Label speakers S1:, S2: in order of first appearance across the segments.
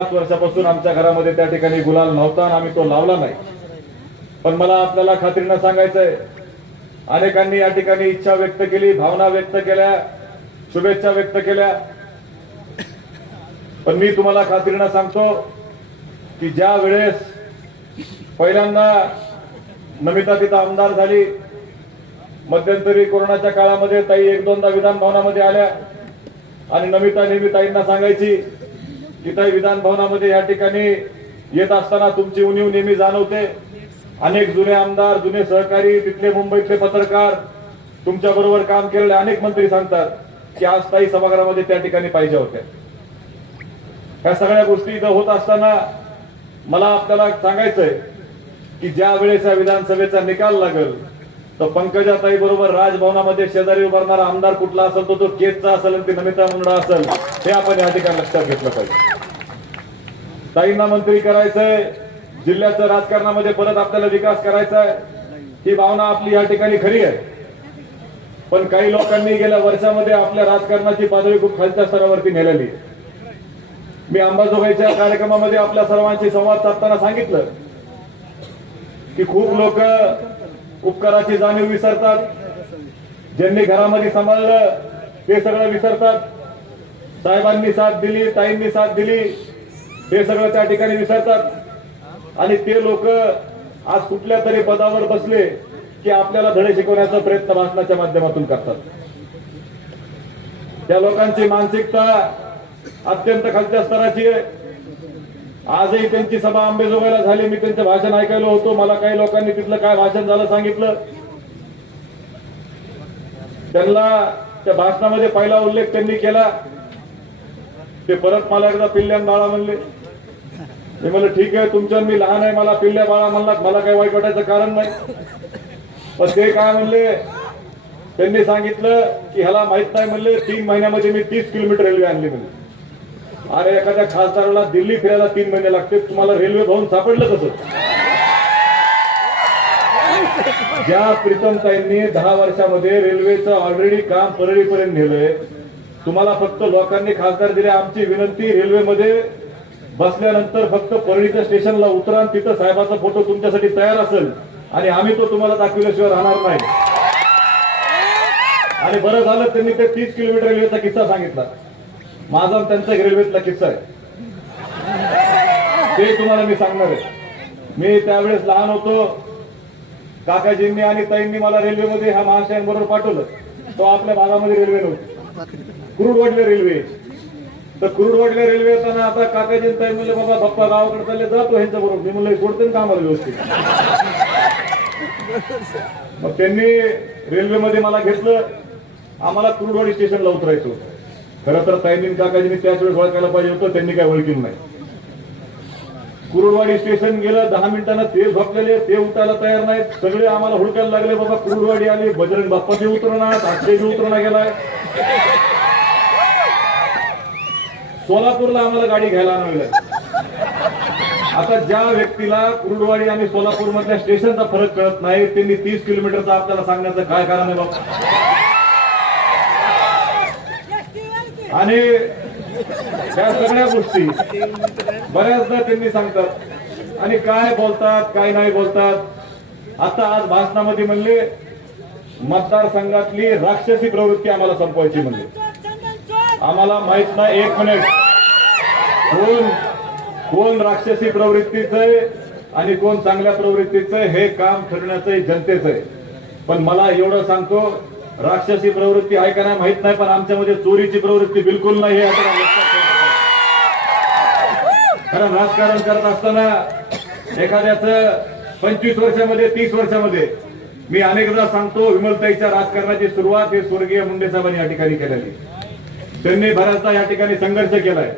S1: पाच वर्षापासून आमच्या घरामध्ये त्या ठिकाणी गुलाल नव्हता आणि आम्ही तो लावला नाही. पण मला आपल्याला खात्रीनं सांगायचंय. अनेकांनी या ठिकाणी इच्छा व्यक्त केली भावना व्यक्त केल्या शुभेच्छा व्यक्त केल्या. पण मी तुम्हाला खात्रीनं सांगतो की ज्या वेळेस पहिल्यांदा नमिता तिथं आमदार झाली मध्यंतरी कोरोनाच्या काळामध्ये ताई एक दोनदा विधान भवनामध्ये आल्या आणि नमिता नेहमी ताईंना सांगायची इथं विधान भवनामध्ये या ठिकाणी येत असताना तुमची उणीव नेहमी जाणवते. अनेक जुने आमदार जुने सहकारी तिथले मुंबईतले पत्रकार तुमच्या बरोबर काम केलेले अनेक मंत्री सांगतात की आज ताई सभागृहामध्ये त्या ठिकाणी पाहिजे होत्या. ह्या सगळ्या गोष्टी इथं होत असताना मला आपल्याला सांगायचंय की ज्या वेळेस या विधानसभेचा निकाल लागेल तर पंकजाताई बरोबर राजभवनामध्ये शेजारी उभारणारा आमदार कुठला असेल तो तो केसचा असेल आणि ती नमिता मुंडा असेल हे आपण या ठिकाणी लक्षात घेतलं पाहिजे. ताईंना मंत्री करायचंय जिल्ह्याचं राजकारणामध्ये परत आपल्याला विकास करायचा आहे. ही भावना आपली या ठिकाणी खरी आहे. पण काही लोकांनी गेल्या वर्षामध्ये आपल्या राजकारणाची पातळी खूप खालच्या स्तरावरती नेलेली आहे. मी अंबाजोगाईच्या कार्यक्रमामध्ये आपल्या सर्वांशी संवाद साधताना सांगितलं की खूप लोक उपकाराची जाणीव विसरतात. ज्यांनी घरामध्ये सांभाळलं ते सगळं विसरतात. साहेबांनी साथ दिली ताईंनी साथ दिली हे सगळं त्या ठिकाणी विसरतात. आणि ते लोक आज कुठल्या तरी पदावर बसले की आपल्याला धडे शिकवण्याचा प्रयत्न भाषणाच्या माध्यमातून करतात. त्या लोकांची मानसिकता अत्यंत खालच्या स्तराची आहे. आजही त्यांची सभा आंबेजोगाईला झाली. मी त्यांचं भाषण ऐकायला होतो. मला काही लोकांनी तिथलं काय भाषण झालं सांगितलं. त्यांना त्या भाषणामध्ये पहिला उल्लेख त्यांनी केला. ते परत मला एकदा पिल्ल्यान बाळा म्हणले. मी म्हणलं ठीक आहे तुमच्या मी लहान आहे मला पिल्ल्या बाळा म्हणलात. मला काही वाईट वाटायचं कारण नाही. पण ते काय म्हणले? त्यांनी सांगितलं की ह्याला माहीत नाही म्हणले तीन महिन्यामध्ये मी तीस किलोमीटर रेल्वे आणली म्हणले. अरे एखाद्या खासदाराला दिल्ली फिरायला तीन महिने लागते. तुम्हाला रेल्वे भवन सापडलं कसं? ज्या प्रीतमताईंनी दहा वर्षामध्ये रेल्वेचं ऑलरेडी काम परळीपर्यंत नेलंय तुम्हाला फक्त लोकांनी खासदार दिले आमची विनंती रेल्वेमध्ये बसल्यानंतर फक्त परळीच्या स्टेशनला उतरा तिथं साहेबाचा फोटो तुमच्यासाठी तयार असेल आणि आम्ही तो तुम्हाला दाखविल्याशिवाय राहणार नाही. आणि बरं झालं त्यांनी ते तीस किलोमीटर रेल्वेचा किस्सा सांगितला. माझा त्यांचा रेल्वेतला किस्सा आहे. ते तुम्हाला मी सांगणार आहे. मी त्यावेळेस लहान होतो. काकाजींनी आणि ताईंनी मला रेल्वेमध्ये ह्या महाशयांबरोबर पाठवलं. तो आपल्या भागामध्ये रेल्वे नव्हती. कुरुडवाडले रेल्वे तर कुरुडवाडल्या रेल्वे येताना आता काकाजी ताई म्हणले बाबा बाप्पा गावाकडे चालले जातो ह्यांच्या बरोबर. मी म्हणलं सोडते का व्यवस्थित. मग त्यांनी रेल्वेमध्ये मला घेतलं. आम्हाला कुरुडवाडी स्टेशनला उतरायचं होतं. खरं तर ताईंनी काकाजींनी त्याच वेळेस ओळखायला पाहिजे होतं त्यांनी काय ओळखीलं नाही. कुरुडवाडी स्टेशन गेलं दहा मिनिटांना ते झोपलेले ते उठायला तयार नाहीत. सगळे आम्हाला हुडकायला लागले बाबा कुरुडवाडी आली बजरंग बाप्पाची उतरणार अक्षयची उतरणा गेलाय सोलापूरला आम्हाला गाडी घ्यायला आणलं आता ज्या व्यक्तीला कुरुडवाडी आणि सोलापूर मधल्या स्टेशनचा फरक कळत नाही त्यांनी तीस किलोमीटरचा आपल्याला सांगण्याचं काय कारण आहे बाबा? आणि त्या सगळ्या गोष्टी बऱ्याचदा त्यांनी सांगतात. आणि काय बोलतात काय नाही बोलतात. आता आज भाषणामध्ये म्हणले मतदारसंघातली राक्षसी प्रवृत्ती आम्हाला संपवायची म्हणली. आम्हाला माहीत नाही एक मिनिट. कोण कोण राक्षसी प्रवृत्तीचं आहे आणि कोण चांगल्या प्रवृत्तीचं आहे हे काम ठरण्याचं जनतेचं आहे. पण मला एवढं सांगतो राक्षसी प्रवृत्ती आहे का नाही माहीत नाही पण आमच्यामध्ये चोरीची प्रवृत्ती बिलकुल नाही हे आपण कारण राजकारण करत असताना एखाद्याच पंचवीस वर्षामध्ये तीस वर्षामध्ये मी अनेकदा सांगतो विमलताईच्या राजकारणाची सुरुवात हे स्वर्गीय मुंडे साहेबांनी या ठिकाणी केलेली. त्यांनी बऱ्याचदा या ठिकाणी संघर्ष केलाय.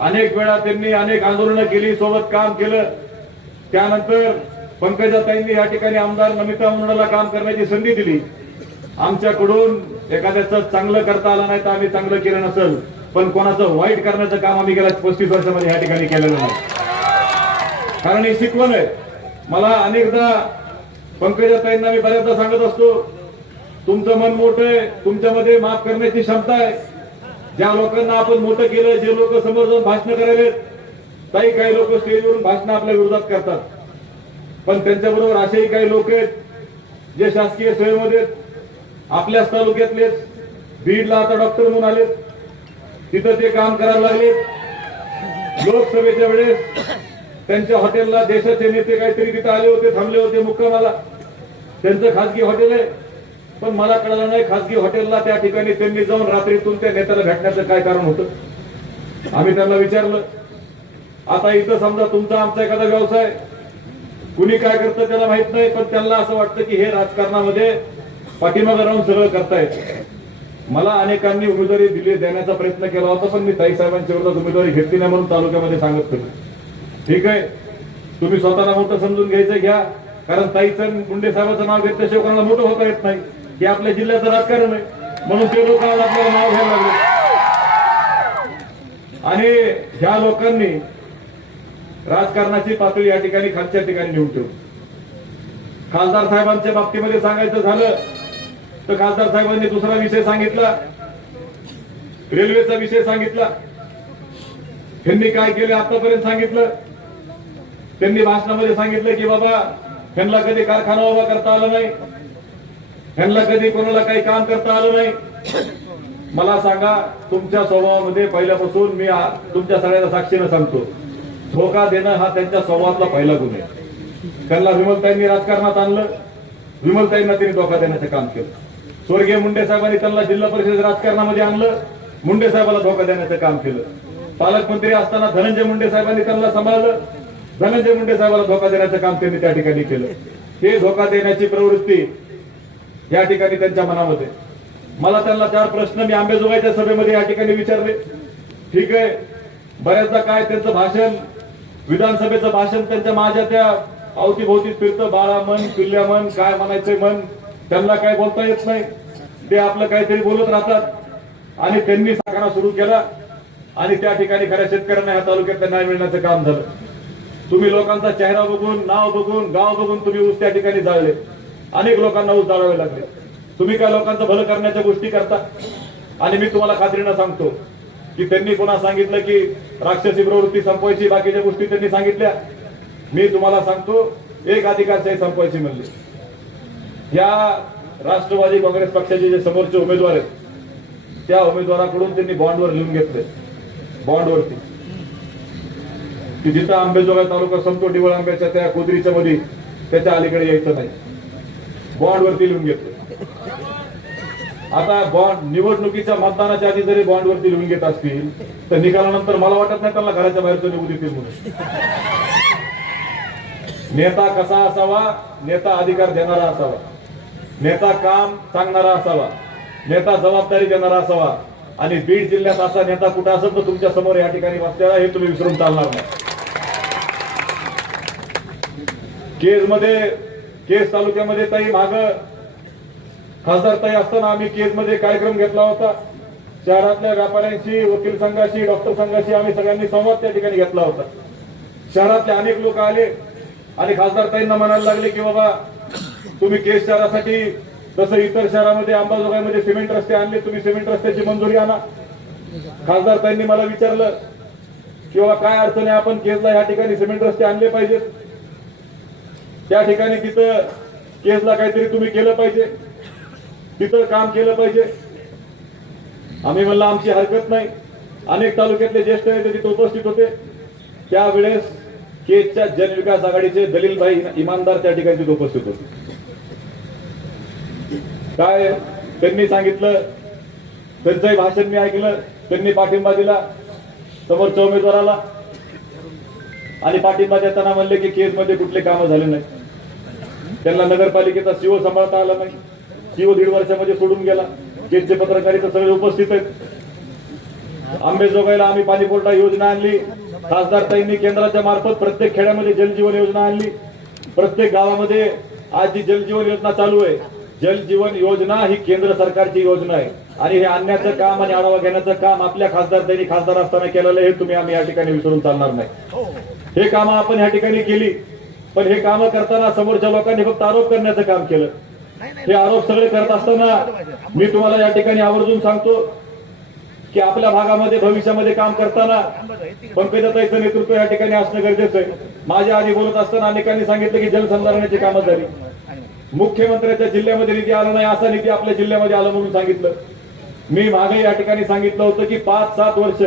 S1: अनेक वेळा त्यांनी अनेक आंदोलनं केली सोबत काम केलं. त्यानंतर पंकजाताईंनी या ठिकाणी आमदार नमिता मुंडाला काम करण्याची संधी दिली. आमच्याकडून एखाद्याचं चांगलं करता आलं नाही तर आम्ही चांगलं केलं नसेल पण कोणाचं वाईट करण्याचं काम आम्ही गेल्या पस्तीस वर्षामध्ये या ठिकाणी केलेलं नाही. कारण ही शिकवण आहे. मला अनेकदा पंकजाताईंना मी बऱ्याचदा सांगत असतो तुमचं मन मोठं आहे तुमच्यामध्ये माफ करण्याची क्षमता आहे. ज्या लोकांना आपण मोठं केलं जे लोक समोर जाऊन भाषण करायले काही काही लोक स्टेजवरून भाषण आपल्या विरोधात करतात. पण त्यांच्याबरोबर असेही काही लोक आहेत जे शासकीय सेवेमध्ये आहेत. आपल्याच तालुक्यातले बीडला आता डॉक्टर म्हणून आलेत. तिथं ते काम करायला लागले. लोकसभेच्या वेळेस त्यांच्या हॉटेलला देशाचे नेते काहीतरी तिथं आले होते थांबले होते मुक्कामाला. त्यांचं खासगी हॉटेल आहे. पण मला कळलं नाही खासगी हॉटेलला त्या ठिकाणी त्यांनी जाऊन रात्रीतून त्या नेत्याला भेटण्याचं काय कारण होतं. आम्ही त्यांना विचारलं आता इथं समजा तुमचा आमचा एखादा व्यवसाय कुणी काय करतं त्याला माहीत नाही पण त्यांना असं वाटतं की हे राजकारणामध्ये पाठीमागं राहून सगळं करतायत. मला अनेकांनी उमेदवारी दिली देण्याचा प्रयत्न केला होता पण मी ताई साहेबांच्या विरोधात उमेदवारी घेतली नाही म्हणून तालुक्यामध्ये सांगत होतो. ठीक आहे? तुम्ही स्वतःला मोठं समजून घ्यायचं घ्या. कारण ताईचं मुंडे साहेबाचं नाव घेतल्याशिवाय कोणाला मोठं होता येत नाही. हे आपल्या जिल्ह्याचं राजकारण आहे. म्हणून ते लोक आज आपल्याला नाव घ्यायला लागले. आणि ह्या लोकांनी राजकारणाची पातळी या ठिकाणी खालच्या ठिकाणी नेऊन ठेवली. खासदार साहेबांच्या बाबतीमध्ये सांगायचं झालं तर खासदार साहेबांनी दुसरा विषय सांगितला. रेल्वेचा विषय सांगितला. त्यांनी काय केलं आतापर्यंत सांगितलं? त्यांनी भाषणामध्ये सांगितलं की बाबा त्यांना कधी कारखाना उभा करता आला नाही. त्यांना कधी कोणाला काही काम करता आलं नाही. मला सांगा तुमच्या स्वभावामध्ये पहिल्यापासून मी तुमच्या सगळ्याला साक्षीनं सांगतो. धोका देणं हा त्यांच्या स्वभावातला पहिला गुण आहे. त्यांना विमलताईंनी राजकारणात आणलं. विमलताईंना त्यांनी धोका देण्याचं काम केलं. स्वर्गीय मुंडे साहेबांनी त्यांना जिल्हा परिषद राजकारणामध्ये आणलं. मुंडे साहेबाला धोका देण्याचं काम केलं. पालकमंत्री असताना धनंजय मुंडे साहेबांनी त्यांना सांभाळलं. धनंजय मुंडे साहेबाला धोका देण्याचं काम त्यांनी त्या ठिकाणी केलं. हे धोका देण्याची प्रवृत्ती या ठिकाणी त्यांच्या मनामध्ये. मला त्यांना चार प्रश्न मी आंबेजोगाईच्या सभेमध्ये या ठिकाणी विचारले. ठीक आहे. बऱ्याचदा काय त्यांचं भाषण विधानसभेचं भाषण त्यांच्या माझ्या त्या अवतीभोवती फिरतं. बाळा मन पिल्ल्या मन काय म्हणायचंय मन त्यांना काय बोलता येत नाही. ते आपलं काहीतरी बोलत राहतात. आणि त्यांनी साखरा सुरू केला. आणि त्या ठिकाणी खऱ्या शेतकऱ्यांना ह्या तालुक्यात न्याय मिळण्याचं काम झालं. तुम्ही लोकांचा चेहरा बघून नाव बघून गाव बघून तुम्ही ऊस त्या ठिकाणी जाळले. अनेक लोकांना ऊस जाळावे लागले. तुम्ही काय लोकांचं भलं करण्याच्या गोष्टी करता? आणि मी तुम्हाला खात्रीनं सांगतो की त्यांनी कोणा सांगितलं की राक्षसी प्रवृत्ती संपवायची बाकीच्या गोष्टी त्यांनी सांगितल्या. मी तुम्हाला सांगतो एक अधिकारशाही संपवायची म्हणली. या राष्ट्रवादी काँग्रेस पक्षाचे जे समोरचे उमेदवार आहेत त्या उमेदवाराकडून त्यांनी बॉन्डवर लिहून घेतले बॉन्डवरती की जिथं आंबेजोगाई तालुका संतो डिवळ आंब्याच्या त्या कोदरीच्या मध्ये त्याच्या अलीकडे यायचं नाही. बॉन्डवरती लिहून घेतलं. आता बॉन्ड निवडणुकीच्या मतदानाच्या आधी जरी बॉन्डवरती लिहून घेत असतील तर निकालानंतर मला वाटत नाही त्यांना घराच्या बाहेरचं निघू देतील म्हणून. नेता कसा असावा नेता अधिकार देणारा असावा. नेता काम सांगणारा असावा. नेता जबाबदारी देणारा असावा. आणि बीड जिल्ह्यात असा नेता कुठं असेल तर तुमच्यासमोर या ठिकाणी बसलेला हे तुम्ही विसरून चालणार नाही. केजमध्ये केज तालुक्यामध्ये ताई माग खासदार ताई असताना आम्ही केजमध्ये कार्यक्रम घेतला होता. शहरातल्या व्यापाऱ्यांशी वकील संघाशी डॉक्टर संघाशी आम्ही सगळ्यांनी संवाद त्या ठिकाणी घेतला होता. शहरातले अनेक लोक आले आणि खासदार ताईंना म्हणायला लागले की बाबा तुम्ही केस शहरासाठी जसं इतर शहरामध्ये अंबाजोगाईमध्ये सिमेंट रस्ते आणले तुम्ही सिमेंट रस्त्याची मंजुरी आणा. खासदार त्यांनी मला विचारलं किंवा काय अडचण आहे? आपण केसला या ठिकाणी सिमेंट रस्ते आणले पाहिजेत. त्या ठिकाणी तिथं केसला काहीतरी तुम्ही केलं पाहिजे. तिथं काम केलं पाहिजे. आम्ही म्हणलं आमची हरकत नाही. अनेक तालुक्यातले ज्येष्ठ नेते तिथे उपस्थित होते. त्यावेळेस केसच्या जनविकास आघाडीचे दलीलभाई इमानदार त्या ठिकाणी तिथे उपस्थित होते. काय? त्यांनी सांगितलं त्यांचंही भाषण मी ऐकलं त्यांनी पाठिंबा दिला समोरच्या उमेदवाराला. आणि पाठिंबा देताना म्हणले की केस मध्ये कुठले कामं झाले नाही त्यांना नगरपालिकेचा सीओ सांभाळता आला नाही. सीओ दीड वर्षामध्ये सोडून गेला. केसचे पत्रकारिता सगळे उपस्थित आहेत. आंबेजोगाईला आम्ही पाणी पुरवठा योजना आणली. खासदार ताईंनी केंद्राच्या मार्फत प्रत्येक खेड्यामध्ये जलजीवन योजना आणली. प्रत्येक गावामध्ये आज जी जलजीवन योजना चालू आहे. जलजीवन योजना ही केंद्र सरकारची योजना आहे. आणि हे आणण्याचं काम आणि आढावा घेण्याचं काम आपल्या खासदार त्यांनी खासदार असताना केलेलं हे तुम्ही आम्ही या ठिकाणी विसरून चालणार नाही. हे. कामं आपण या ठिकाणी केली पण हे कामं करताना समोरच्या लोकांनी फक्त आरोप करण्याचं काम केलं. हे आरोप सगळे करत असताना मी तुम्हाला या ठिकाणी आवर्जून सांगतो की आपल्या भागामध्ये भविष्यामध्ये काम करताना पंकजाताईचं नेतृत्व या ठिकाणी असणं गरजेचं आहे. माझ्या आधी बोलत असताना अनेकांनी सांगितलं की जलसंधारणाची कामं झाली. मुख्यमंत्र्याच्या जिल्ह्यामध्ये निधी आला नाही असा निधी आपल्या जिल्ह्यामध्ये आला म्हणून सांगितलं. मी मागे या ठिकाणी सांगितलं होतं की पाच सात वर्ष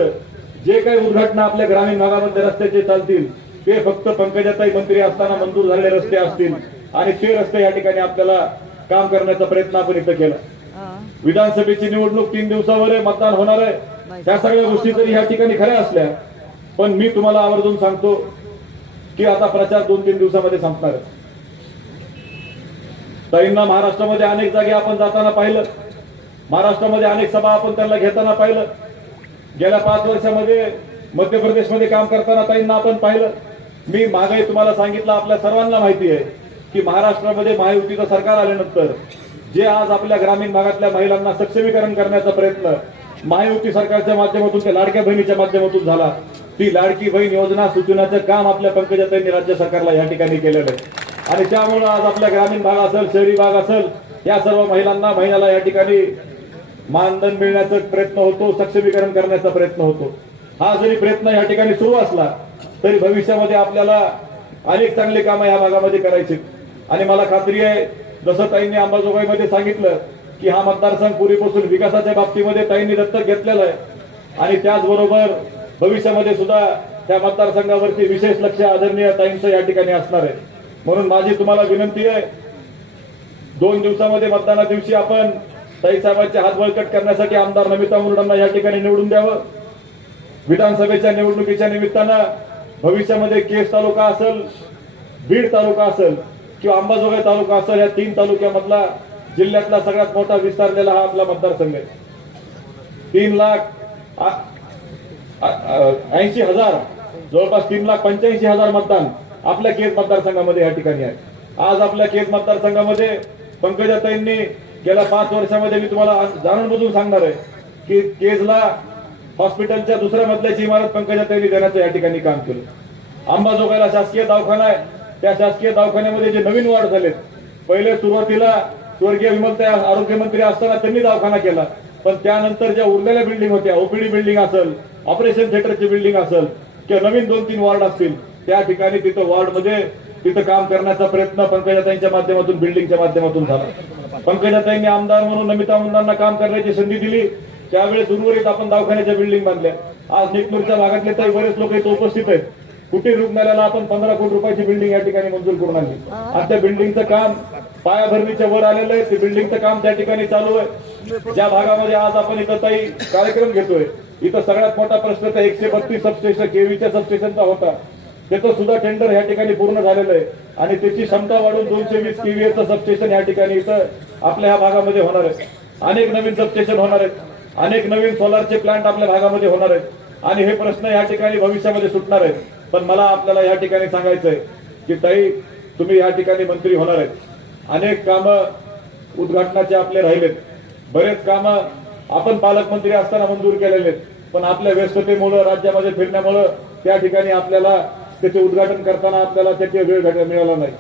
S1: जे काही उद्घाटना आपल्या ग्रामीण भागामध्ये रस्त्याचे चालतील ते फक्त पंकजाताई मंत्री असताना मंजूर झालेले रस्ते असतील आणि ते रस्ते या ठिकाणी आपल्याला काम करण्याचा प्रयत्न आपण इथं केला. विधानसभेची निवडणूक तीन दिवसावर आहे मतदान होणार आहे. त्या सगळ्या गोष्टी जरी या ठिकाणी खऱ्या असल्या. पण मी तुम्हाला आवर्जून सांगतो की आता प्रचार दोन तीन दिवसामध्ये संपणार आहे. ताईंना महाराष्ट्रामध्ये अनेक जागी आपण जाताना पाहिलं. महाराष्ट्रामध्ये अनेक सभा आपण त्यांना घेताना पाहिलं. गेल्या पाच वर्षामध्ये मध्य प्रदेशमध्ये काम करताना ताईंना आपण पाहिलं. मी मागे तुम्हाला सांगितलं आपल्या सर्वांना माहिती आहे की महाराष्ट्रामध्ये महायुतीचं सरकार आल्यानंतर जे आज आपल्या ग्रामीण भागातल्या महिलांना सक्षमीकरण करण्याचा प्रयत्न महायुती सरकारच्या माध्यमातून त्या लाडक्या बहिणीच्या माध्यमातून झाला ती लाडकी बहीण योजना सूचनाचं काम आपल्या पंकजाताईंनी राज्य सरकारला या ठिकाणी केलेलं आहे. आणि त्यामुळं आज आपल्या ग्रामीण भाग असेल शहरी भाग असेल या सर्व महिलांना महिन्याला या ठिकाणी मानधन मिळण्याचा प्रयत्न होतो सक्षमीकरण करण्याचा प्रयत्न होतो. हा जरी प्रयत्न या ठिकाणी सुरू असला तरी भविष्यामध्ये आपल्याला अनेक चांगली कामं या भागामध्ये करायची. आणि मला खात्री आहे जसं ताईंनी अंबाजोगाईमध्ये सांगितलं की हा मतदारसंघ पूर्वीपासून विकासाच्या बाबतीमध्ये ताईंनी दत्तक घेतलेला आहे. आणि त्याचबरोबर भविष्यामध्ये सुद्धा त्या मतदारसंघावरती विशेष लक्ष आदरणीय ताईंचं या ठिकाणी असणार आहे. म्हणून माझी तुम्हाला विनंती आहे दोन दिवसामध्ये मतदाना दिवशी आपण साईसाहेबांचे हात बळकट करण्यासाठी आमदार नमिता मुरडांना या ठिकाणी निवडून द्यावं. विधानसभेच्या निवडणुकीच्या निमित्तानं भविष्यामध्ये केस तालुका असेल बीड तालुका असेल किंवा अंबाजोगाई तालुका असेल या तीन तालुक्यामधला जिल्ह्यातला सगळ्यात मोठा विस्तारलेला हा आपला मतदारसंघ आहे. तीन लाख ऐंशी हजार जवळपास तीन लाख पंच्याऐंशी हजार मतदान आपल्या केज मतदारसंघामध्ये या ठिकाणी आहे. आज आपल्या केज मतदारसंघामध्ये पंकजाताईंनी गेल्या पाच वर्षामध्ये मी तुम्हाला जाणून बुजून सांगणार आहे की केजला हॉस्पिटलच्या दुसऱ्या मजल्याची इमारत पंकजाताईंनी देण्याचं या ठिकाणी काम केलं. अंबाजोगाईला शासकीय दवाखाना आहे. त्या शासकीय दवाखान्यामध्ये जे नवीन वाढ झालेत पहिले सुरुवातीला स्वर्गीय विमलता आरोग्यमंत्री असताना त्यांनी दवाखाना केला. पण त्यानंतर ज्या उरलेल्या बिल्डिंग होत्या ओपीडी बिल्डिंग असेल ऑपरेशन थिएटरची बिल्डिंग असेल किंवा नवीन दोन तीन वार्ड असतील त्या ठिकाणी तिथं वॉर्डमध्ये तिथं काम करण्याचा प्रयत्न पंकजाताईंच्या माध्यमातून बिल्डिंगच्या माध्यमातून झाला. पंकजाताईंनी आमदार म्हणून नमिता मुंडांना काम करण्याची संधी दिली. त्यावेळेस उर्वरित आपण दवाखान्याच्या बिल्डिंग बांधल्या. आज निकनूरच्या भागातले तर बरेच लोक इथं उपस्थित आहेत. कुटीर रुग्णालयाला आपण पंधरा कोटी रुपयाची बिल्डिंग या ठिकाणी मंजूर करून आणली. आज त्या बिल्डिंगचं काम पायाभरणीच्या वर आलेलं आहे. ते बिल्डिंगचं काम त्या ठिकाणी चालू आहे. ज्या भागामध्ये आज आपण इथं काही कार्यक्रम घेतोय इथं सगळ्यात मोठा प्रश्न तर एकशे बत्तीस सबस्टेशन केवीच्या सबस्टेशनचा होता. त्याचं सुद्धा टेंडर या ठिकाणी पूर्ण झालेलं आहे. आणि त्याची क्षमता वाढून दोनशे वीस केव्हीएचं सबस्टेशन या ठिकाणी इथं आपल्या ह्या भागामध्ये होणार आहे. अनेक नवीन सबस्टेशन होणार आहेत. अनेक नवीन सोलारचे प्लांट आपल्या भागामध्ये होणार आहेत. आणि हे प्रश्न या ठिकाणी भविष्यामध्ये सुटणार आहेत. पण मला आपल्याला या ठिकाणी सांगायचं आहे की ताई तुम्ही या ठिकाणी मंत्री होणार आहेत. अनेक कामं उद्घाटनाचे आपले राहिलेत. बरेच कामं आपण पालकमंत्री असताना मंजूर केलेले आहेत. पण आपल्या व्यस्ततेमुळं राज्यामध्ये फिरण्यामुळं त्या ठिकाणी आपल्याला त्याचे उद्घाटन करताना आपल्याला त्याचे वेळ मिळाला नाही.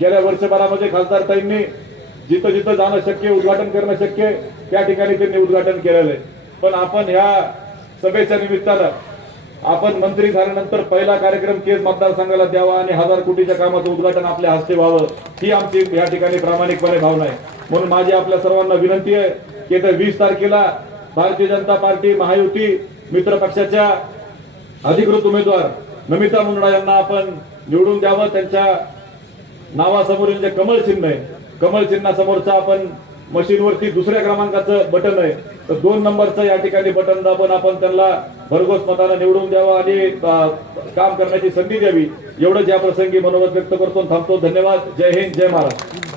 S1: गेल्या वर्षभरामध्ये खासदार ताईंनी जिथं जिथं जाणं शक्य उद्घाटन करणं शक्य त्या ठिकाणी त्यांनी उद्घाटन केलेलं आहे. पण आपण ह्या सभेच्या निमित्तानं आपण मंत्री झाल्यानंतर पहिला कार्यक्रम केस मतदारसंघाला द्यावा आणि हजार कोटीच्या कामाचं उद्घाटन आपल्या हस्ते व्हावं ही आमची या ठिकाणी प्रामाणिकपणे भावना आहे. म्हणून माझी आपल्या सर्वांना विनंती आहे की येत्या वीस तारखेला भारतीय जनता पार्टी महायुती मित्र पक्षाच्या अधिकृत उमेदवार नमिता मुंडा यांना आपण निवडून द्यावं. त्यांच्या नावासमोरील जे कमळ चिन्ह आहे कमळ चिन्हासमोरचं आपण मशीनवरती दुसऱ्या क्रमांकाचं बटन आहे. तर दोन नंबरचं या ठिकाणी बटन दाबून आपण त्यांना भरघोस मतानं निवडून द्यावं आणि काम करण्याची संधी द्यावी. एवढंच या प्रसंगी मनोगत व्यक्त करतो. थांबतो. धन्यवाद. जय हिंद. जय महाराष्ट्र.